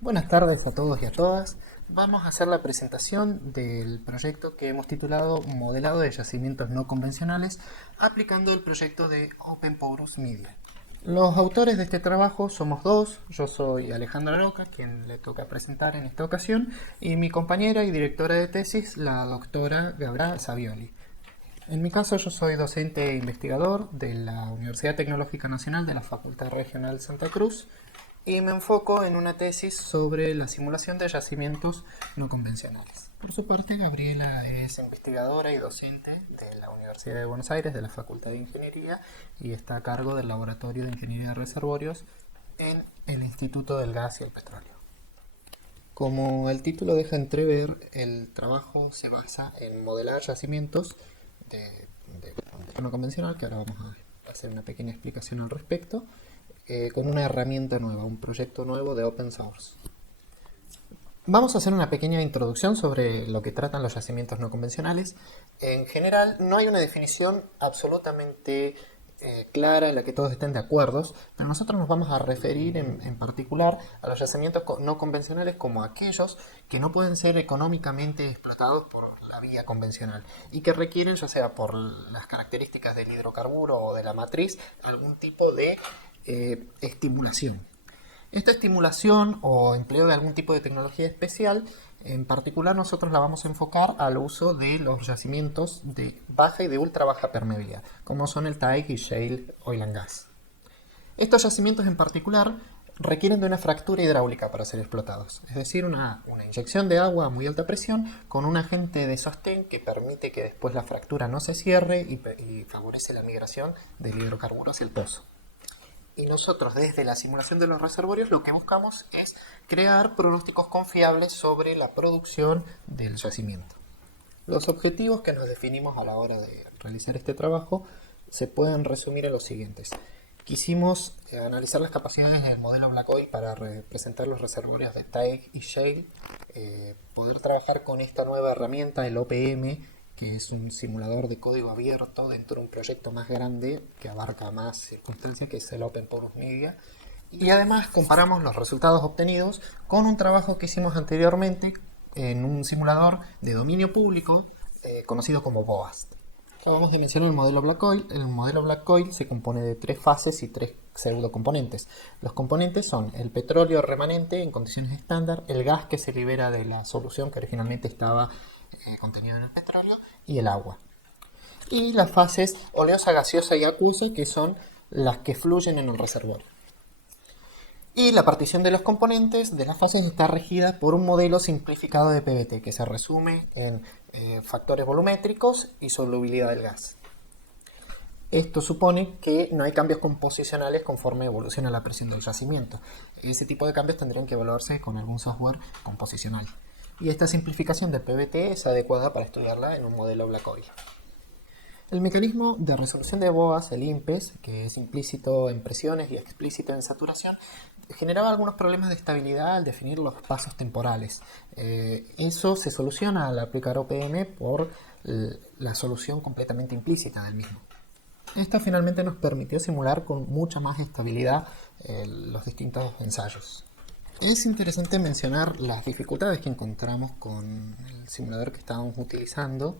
Buenas tardes a todos y a todas. Vamos a hacer la presentación del proyecto que hemos titulado Modelado de yacimientos no convencionales aplicando el proyecto de Open Porous Media. Los autores de este trabajo somos dos. Yo soy Alejandra Roca, quien le toca presentar en esta ocasión, y mi compañera y directora de tesis, la doctora Gabriela Savioli. En mi caso, yo soy docente e investigador de la Universidad Tecnológica Nacional de la Facultad Regional Santa Cruz y me enfoco en una tesis sobre la simulación de yacimientos no convencionales. Por su parte, Gabriela es investigadora y docente de la Universidad de Buenos Aires, de la Facultad de Ingeniería, y está a cargo del Laboratorio de Ingeniería de Reservorios en el Instituto del Gas y el Petróleo. Como el título deja entrever, el trabajo se basa en modelar yacimientos de no convencional, que ahora vamos a hacer una pequeña explicación al respecto, con una herramienta nueva, un proyecto nuevo de open source. Vamos a hacer una pequeña introducción sobre lo que tratan los yacimientos no convencionales. En general, no hay una definición absolutamente clara en la que todos estén de acuerdo, pero nosotros nos vamos a referir en particular a los yacimientos no convencionales como aquellos que no pueden ser económicamente explotados por la vía convencional y que requieren, ya sea por las características del hidrocarburo o de la matriz, algún tipo de estimulación. Esta estimulación o empleo de algún tipo de tecnología especial, en particular nosotros la vamos a enfocar al uso de los yacimientos de baja y de ultra baja permeabilidad, como son el TAG y Shale Oil and Gas. Estos yacimientos en particular requieren de una fractura hidráulica para ser explotados, es decir, una inyección de agua a muy alta presión con un agente de sostén que permite que después la fractura no se cierre y favorece la migración del hidrocarburo hacia el pozo. Y nosotros desde la simulación de los reservorios lo que buscamos es crear pronósticos confiables sobre la producción del yacimiento. Los objetivos que nos definimos a la hora de realizar este trabajo se pueden resumir en los siguientes. Quisimos analizar las capacidades del modelo Black Oil para representar los reservorios de TAG y Shale, poder trabajar con esta nueva herramienta, el OPM, que es un simulador de código abierto dentro de un proyecto más grande que abarca más circunstancias, que es el Open Porous Media. Y además comparamos los resultados obtenidos con un trabajo que hicimos anteriormente en un simulador de dominio público conocido como BOAST. Acabamos de mencionar el modelo Black Oil. El modelo Black Oil se compone de tres fases y tres pseudocomponentes. Los componentes son el petróleo remanente en condiciones estándar, el gas que se libera de la solución que originalmente estaba contenido en el petróleo y el agua. Y las fases oleosa, gaseosa y acuosa, que son las que fluyen en un reservorio. Y la partición de los componentes de las fases está regida por un modelo simplificado de PVT que se resume en factores volumétricos y solubilidad del gas. Esto supone que no hay cambios composicionales conforme evoluciona la presión del yacimiento. Ese tipo de cambios tendrían que evaluarse con algún software composicional. Y esta simplificación de PVT es adecuada para estudiarla en un modelo Black Oil. El mecanismo de resolución de BOAS, el IMPES, que es implícito en presiones y explícito en saturación, generaba algunos problemas de estabilidad al definir los pasos temporales. Eso se soluciona al aplicar OPM por la solución completamente implícita del mismo. Esto finalmente nos permitió simular con mucha más estabilidad los distintos ensayos. Es interesante mencionar las dificultades que encontramos con el simulador que estábamos utilizando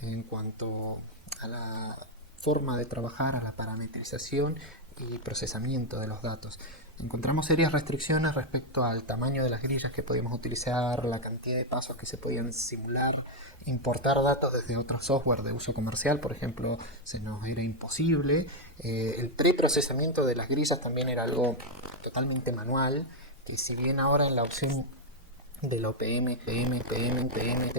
en cuanto a la forma de trabajar, a la parametrización y procesamiento de los datos. Encontramos serias restricciones respecto al tamaño de las grillas que podíamos utilizar, la cantidad de pasos que se podían simular, importar datos desde otro software de uso comercial, por ejemplo, se nos era imposible. El preprocesamiento de las grillas también era algo totalmente manual, que si bien ahora en la opción del OPM, PM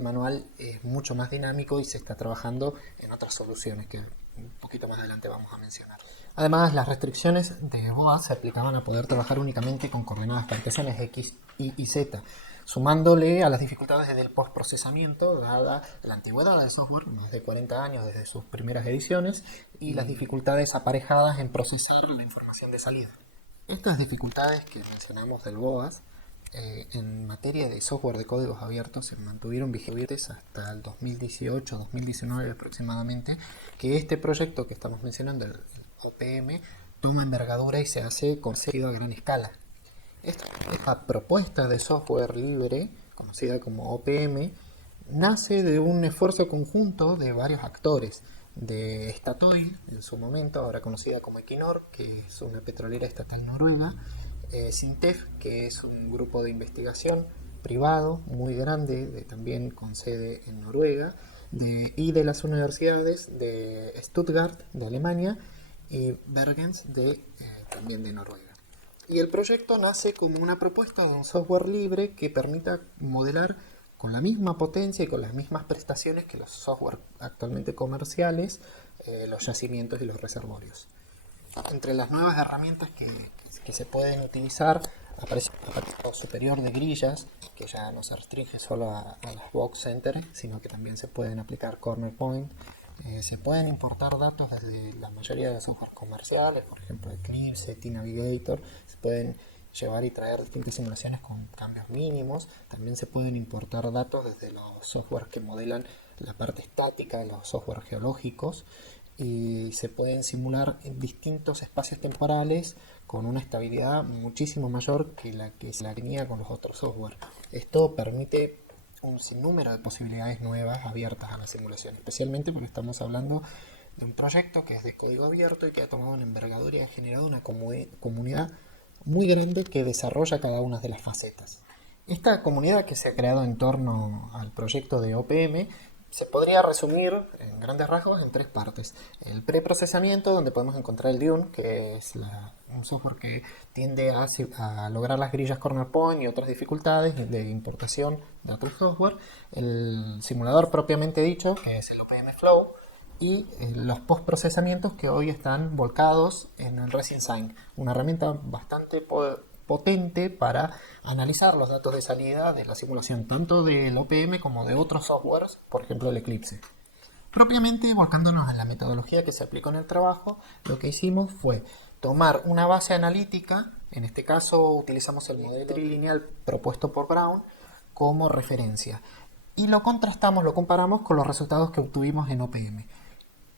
manual es mucho más dinámico y se está trabajando en otras soluciones que un poquito más adelante vamos a mencionar. Además, las restricciones de BOAS se aplicaban a poder trabajar únicamente con coordenadas cartesianas X, Y y Z, sumándole a las dificultades del postprocesamiento, dada la antigüedad del software, más de 40 años desde sus primeras ediciones, y las dificultades aparejadas en procesar la información de salida. Estas dificultades que mencionamos del BOAS en materia de software de códigos abiertos se mantuvieron vigentes hasta el 2018-2019 aproximadamente, que este proyecto que estamos mencionando, el OPM, toma envergadura y se hace conocido a gran escala. Esta propuesta de software libre, conocida como OPM, nace de un esfuerzo conjunto de varios actores, de Statoil, en su momento, ahora conocida como Equinor, que es una petrolera estatal noruega, Sintef, que es un grupo de investigación privado muy grande, también con sede en Noruega, y de las universidades de Stuttgart, de Alemania, y Bergens, también de Noruega. Y el proyecto nace como una propuesta de un software libre que permita modelar con la misma potencia y con las mismas prestaciones que los software actualmente comerciales, los yacimientos y los reservorios. Entre las nuevas herramientas que se pueden utilizar aparece el apartado superior de grillas, que ya no se restringe solo a las box center, sino que también se pueden aplicar corner point. Se pueden importar datos desde la mayoría de los software comerciales, por ejemplo Eclipse, T-Navigator. Se pueden llevar y traer distintas simulaciones con cambios mínimos. También se pueden importar datos desde los software que modelan la parte estática de los software geológicos, y se pueden simular en distintos espacios temporales con una estabilidad muchísimo mayor que la que se tenía con los otros software. Esto permite un sinnúmero de posibilidades nuevas abiertas a la simulación, especialmente porque estamos hablando de un proyecto que es de código abierto y que ha tomado una envergadura y ha generado una comunidad muy grande que desarrolla cada una de las facetas. Esta comunidad que se ha creado en torno al proyecto de OPM se podría resumir en grandes rasgos en tres partes. El preprocesamiento, donde podemos encontrar el Dune, que es un software que tiende a lograr las grillas corner point y otras dificultades de importación de otro software. El simulador propiamente dicho, que es el OPM Flow. Y los postprocesamientos que hoy están volcados en el ResinSign, una herramienta bastante potente para analizar los datos de salida de la simulación tanto del OPM como de otros softwares, por ejemplo el Eclipse. Propiamente, volcándonos en la metodología que se aplicó en el trabajo, lo que hicimos fue tomar una base analítica, en este caso utilizamos el modelo trilineal propuesto por Brown como referencia, y lo contrastamos, lo comparamos con los resultados que obtuvimos en OPM.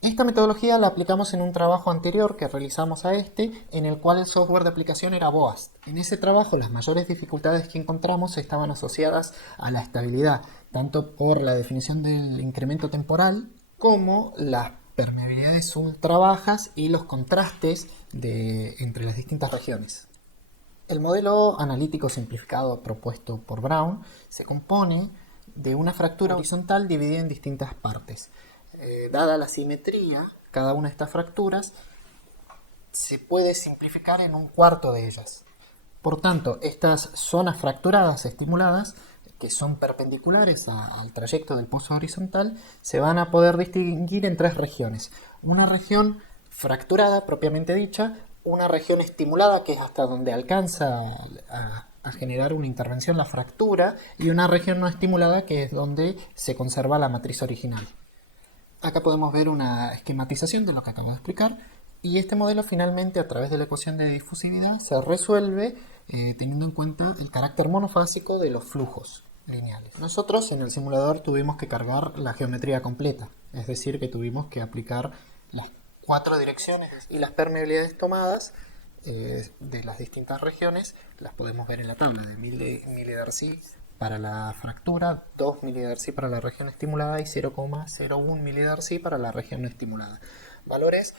Esta metodología la aplicamos en un trabajo anterior que realizamos a este, en el cual el software de aplicación era BOAST. En ese trabajo las mayores dificultades que encontramos estaban asociadas a la estabilidad, tanto por la definición del incremento temporal como las permeabilidades ultra bajas y los contrastes entre las distintas regiones. El modelo analítico simplificado propuesto por Brown se compone de una fractura horizontal dividida en distintas partes. Dada la simetría, cada una de estas fracturas se puede simplificar en un cuarto de ellas. Por tanto, estas zonas fracturadas estimuladas, que son perpendiculares al trayecto del pozo horizontal, se van a poder distinguir en tres regiones. Una región fracturada, propiamente dicha, una región estimulada, que es hasta donde alcanza a generar una intervención la fractura, y una región no estimulada, que es donde se conserva la matriz original. Acá podemos ver una esquematización de lo que acabo de explicar, y este modelo finalmente, a través de la ecuación de difusividad, se resuelve teniendo en cuenta el carácter monofásico de los flujos lineales. Nosotros en el simulador tuvimos que cargar la geometría completa, es decir, que tuvimos que aplicar las 4 direcciones y las permeabilidades tomadas de las distintas regiones. Las podemos ver en la tabla de milidarcy para la fractura, 2 milidarcy para la región estimulada y 0,01 milidarcy para la región no estimulada. Valores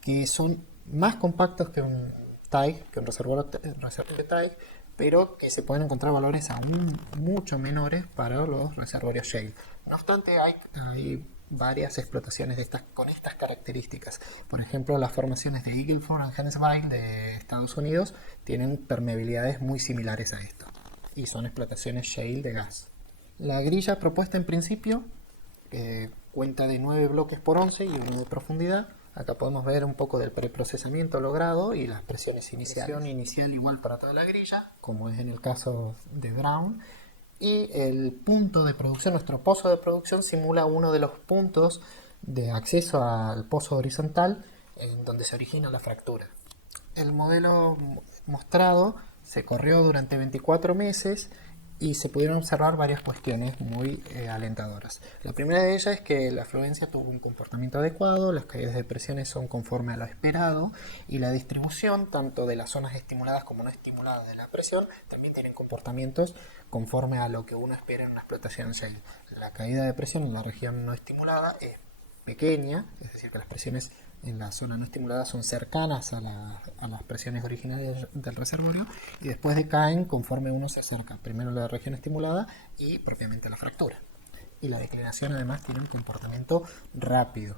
que son más compactos que un TIG, que un reservorio de TIG, pero que se pueden encontrar valores aún mucho menores para los reservorios shale. No obstante, hay varias explotaciones con estas características. Por ejemplo, las formaciones de Eagle Ford y Huntsville de Estados Unidos tienen permeabilidades muy similares a esto, y son explotaciones shale de gas. La grilla propuesta en principio cuenta de 9 bloques por 11 y 1 de profundidad. Acá podemos ver un poco del preprocesamiento logrado y las presiones iniciales. Presión inicial igual para toda la grilla, como es en el caso de Brown. Y el punto de producción, nuestro pozo de producción, simula uno de los puntos de acceso al pozo horizontal en donde se origina la fractura. El modelo mostrado se corrió durante 24 meses y se pudieron observar varias cuestiones muy alentadoras. La primera de ellas es que la afluencia tuvo un comportamiento adecuado, las caídas de presiones son conforme a lo esperado y la distribución tanto de las zonas estimuladas como no estimuladas de la presión también tienen comportamientos conforme a lo que uno espera en una explotación shale. La caída de presión en la región no estimulada es pequeña, es decir, que las presiones en la zona no estimulada son cercanas a las presiones originales del reservorio y después decaen conforme uno se acerca, primero a la región estimulada y propiamente a la fractura. Y la declinación además tiene un comportamiento rápido,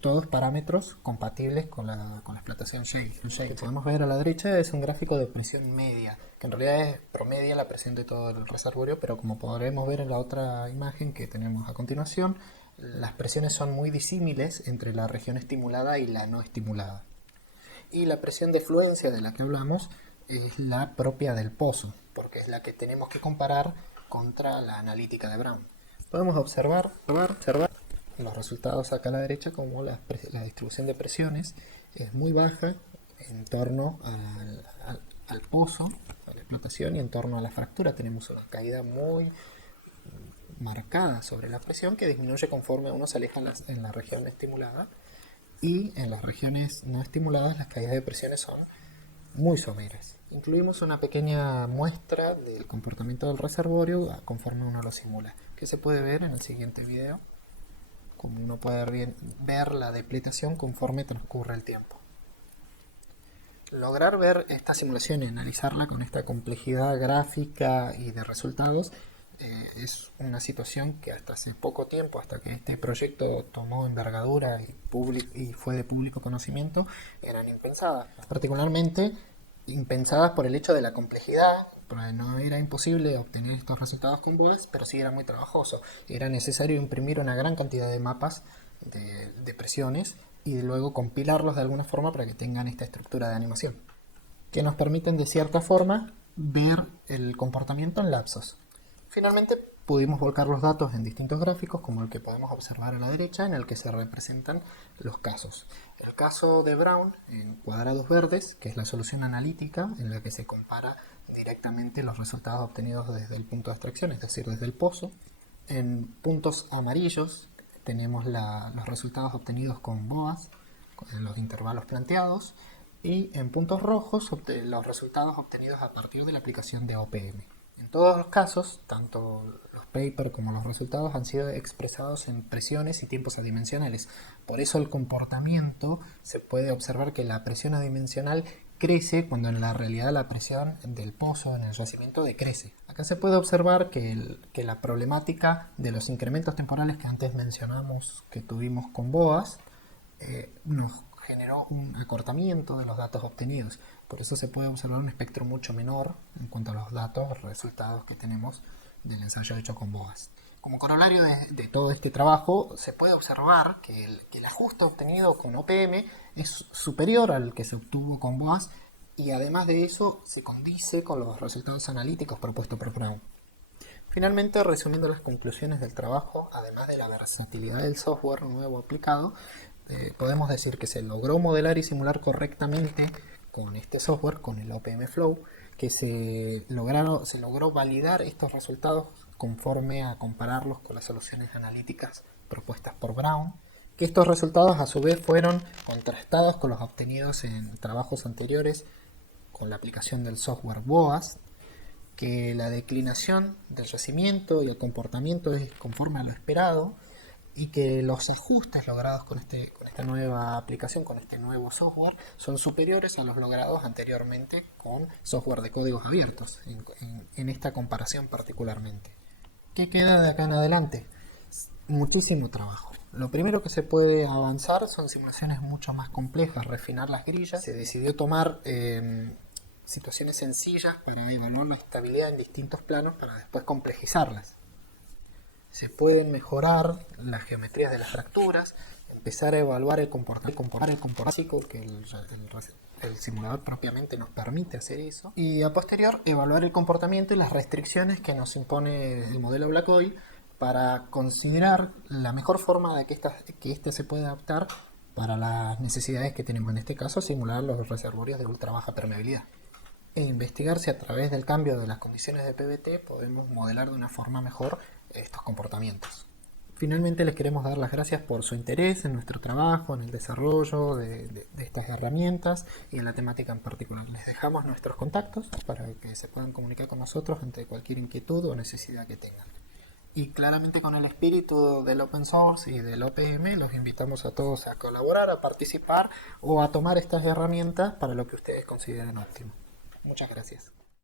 todos parámetros compatibles con la explotación shale. El shale que podemos ver a la derecha es un gráfico de presión media, que en realidad es promedia la presión de todo el reservorio, pero como podremos ver en la otra imagen que tenemos a continuación, las presiones son muy disímiles entre la región estimulada y la no estimulada. Y la presión de fluencia de la que hablamos es la propia del pozo, porque es la que tenemos que comparar contra la analítica de Brown. Podemos observar los resultados acá a la derecha como la distribución de presiones es muy baja en torno al pozo, a la explotación, y en torno a la fractura tenemos una caída muy marcada sobre la presión que disminuye conforme uno se aleja en la región estimulada, y en las regiones no estimuladas las caídas de presiones son muy someras. Incluimos una pequeña muestra del comportamiento del reservorio conforme uno lo simula, que se puede ver en el siguiente video, como uno puede ver la depletación conforme transcurre el tiempo. Lograr ver esta simulación y analizarla con esta complejidad gráfica y de resultados es una situación que hasta hace poco tiempo, hasta que este proyecto tomó envergadura y fue de público conocimiento, eran impensadas. Particularmente impensadas por el hecho de la complejidad, porque no era imposible obtener estos resultados con BOAS, pero sí era muy trabajoso. Era necesario imprimir una gran cantidad de mapas de presiones y luego compilarlos de alguna forma para que tengan esta estructura de animación, que nos permiten de cierta forma ver el comportamiento en lapsos. Finalmente pudimos volcar los datos en distintos gráficos, como el que podemos observar a la derecha, en el que se representan los casos. El caso de Brown en cuadrados verdes, que es la solución analítica en la que se compara directamente los resultados obtenidos desde el punto de extracción, es decir, desde el pozo. En puntos amarillos tenemos los resultados obtenidos con BOAS, en los intervalos planteados, y en puntos rojos los resultados obtenidos a partir de la aplicación de OPM. En todos los casos, tanto los papers como los resultados han sido expresados en presiones y tiempos adimensionales. Por eso el comportamiento se puede observar que la presión adimensional crece cuando en la realidad la presión del pozo en el yacimiento decrece. Acá se puede observar que la problemática de los incrementos temporales que antes mencionamos que tuvimos con BOAS nos generó un acortamiento de los datos obtenidos. Por eso se puede observar un espectro mucho menor en cuanto a los datos, resultados que tenemos del ensayo hecho con BOAS. Como corolario de todo este trabajo, se puede observar que el ajuste obtenido con OPM es superior al que se obtuvo con BOAS, y además de eso se condice con los resultados analíticos propuestos por Brown. Finalmente, resumiendo las conclusiones del trabajo, además de la versatilidad del software nuevo aplicado, podemos decir que se logró modelar y simular correctamente con este software, con el OPM Flow, que se logró validar estos resultados conforme a compararlos con las soluciones analíticas propuestas por Brown, que estos resultados a su vez fueron contrastados con los obtenidos en trabajos anteriores con la aplicación del software BOAS, que la declinación del yacimiento y el comportamiento es conforme a lo esperado, y que los ajustes logrados con esta nueva aplicación, con este nuevo software, son superiores a los logrados anteriormente con software de códigos abiertos, en esta comparación particularmente. ¿Qué queda de acá en adelante? Muchísimo trabajo. Lo primero que se puede avanzar son simulaciones mucho más complejas, refinar las grillas. Se decidió tomar situaciones sencillas para evaluar la estabilidad en distintos planos para después complejizarlas. Se pueden mejorar las geometrías de las fracturas, empezar a evaluar el comportamiento básico, que el simulador propiamente nos permite hacer eso, y a posterior evaluar el comportamiento y las restricciones que nos impone el modelo Black Oil para considerar la mejor forma de que ésta se pueda adaptar para las necesidades que tenemos, en este caso simular los reservorios de ultra baja permeabilidad. e investigar si a través del cambio de las condiciones de PBT podemos modelar de una forma mejor estos comportamientos. Finalmente les queremos dar las gracias por su interés en nuestro trabajo, en el desarrollo de estas herramientas y en la temática en particular. Les dejamos nuestros contactos para que se puedan comunicar con nosotros ante cualquier inquietud o necesidad que tengan. Y claramente con el espíritu del open source y del OPM los invitamos a todos a colaborar, a participar o a tomar estas herramientas para lo que ustedes consideren óptimo. Muchas gracias.